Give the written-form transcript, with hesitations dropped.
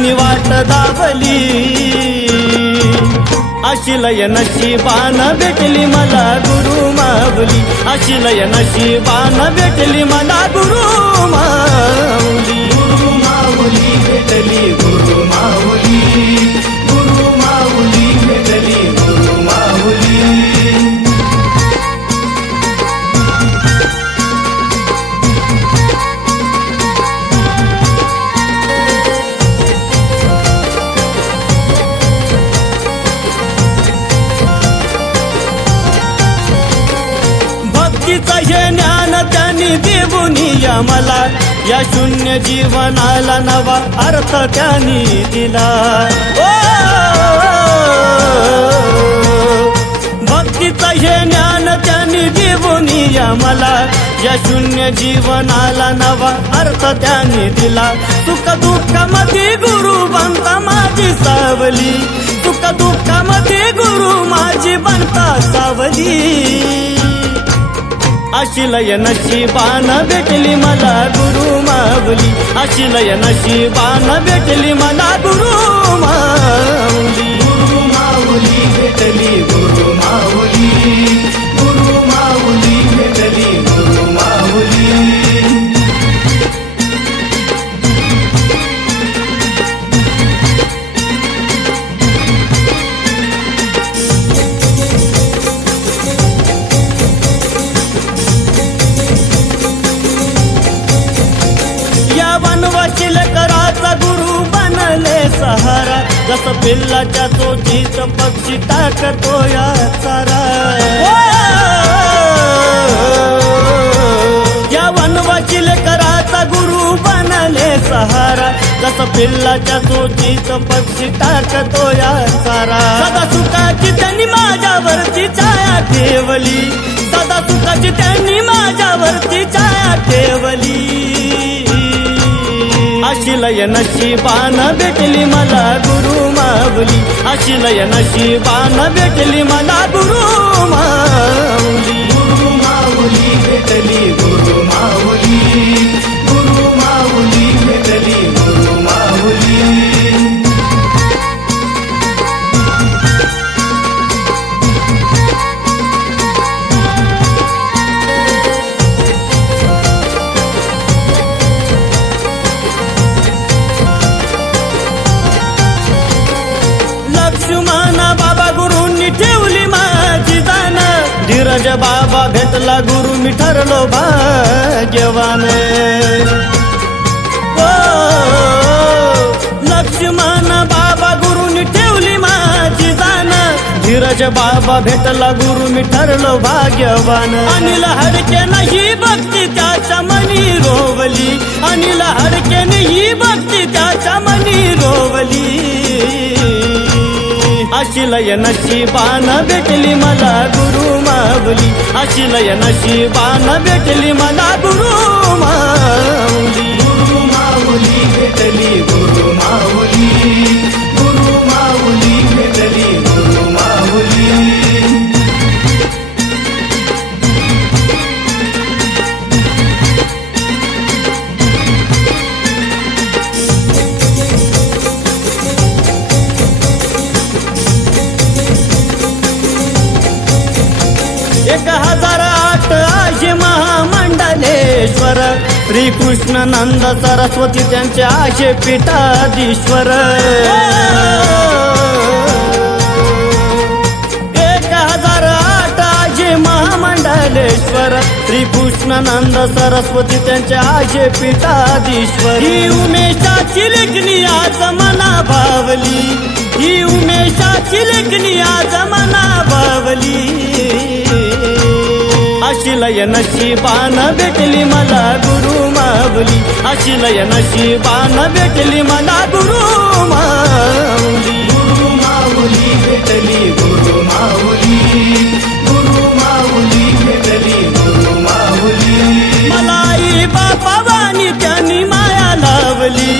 तिने वाट दाबली अशी लय नशिबानं भेटली मला गुरु माऊली अशी लय नशिबानं भेटली मला गुरु माऊली गुरु माऊली भेटली गुरु माऊली भेटली गुरु माऊली भक्तीचं हे ज्ञान त्यांनी देऊनी मला या शून्य जीवनाला नवा अर्थ त्यांनी दिला भक्तीचं हे ज्ञान त्यांनी देऊनी मला या शून्य जीवनाला नवा अर्थ त्यांनी दिला सुख दुःखामध्ये गुरु बनता माझी सावली सुख दुःखामध्ये गुरु माझी बनता सावली अशी लय नशिबानं भेटली मला गुरु माऊली अशी लय नशिबानं भेटली मला गुरु माऊली गुरु माऊली भेटली गुरु माऊली भेटली गुरु माऊली वनवाशील कराचा गुरु बनले सहारा जस पिल्लाच्या चोचीत पक्षी टाकतो या चारा या वनवाशील कराचा गुरु बनले सहारा जस पिल्लाच्या चोचीत पक्षी टाकतो या चारा सदा सुखाची त्यांनी माझ्यावरती छाया ठेवली सदा सुखाची त्यांनी माझ्यावरती छाया ठेवली अशी लय नशिबानं भेटली मला गुरु माऊली अशी लय नशिबानं भेटली मला गुरु माऊली गुरु माऊली भेटली गुरु माऊली भेटली गुरु माऊली लक्ष्मणा बाबा गुरुंनी ठेवली माझी जाण धीरज बाबा भेटला गुरु मी ठरलो भाग्यवान लक्ष्मणा बाबा गुरुंनी ठेवली माझी जाण धीरज बाबा भेटला गुरु मी ठरलो भाग्यवान अनिल हडकेनं ही भक्ती त्याच्या मनी रोवली अनिल हडकेनं ही भक्ती त्याच्या मनी रोवली अशी लय नशिबानं भेटली मला गुरु माऊली अशी लय नशिबानं भेटली मला गुरु माऊली गुरु माऊली भेटली गुरु माऊली भेटली गुरु माऊली एक 1008 आशे महामंडलेश्वर श्रीकृष्ण नंद सरस्वती त्यांचे आशे पीठाधीश्वर 1008 आशे महामंडलेश्वर श्रीकृष्ण नंद सरस्वती त्यांचे आशे पीठाधीश्वर ही उमेशाची लेखनी आज मना भावली ही उमेशाची लेखनी आज मना भावली अशी लय नशिबानं भेटली मला गुरु माऊली अशी लय नशिबानं भेटली मला गुरु माऊली गुरु माऊली भेटली गुरु माऊली भेटली गुरु माऊली मला आई बापा वाणी त्यांनी माया लावली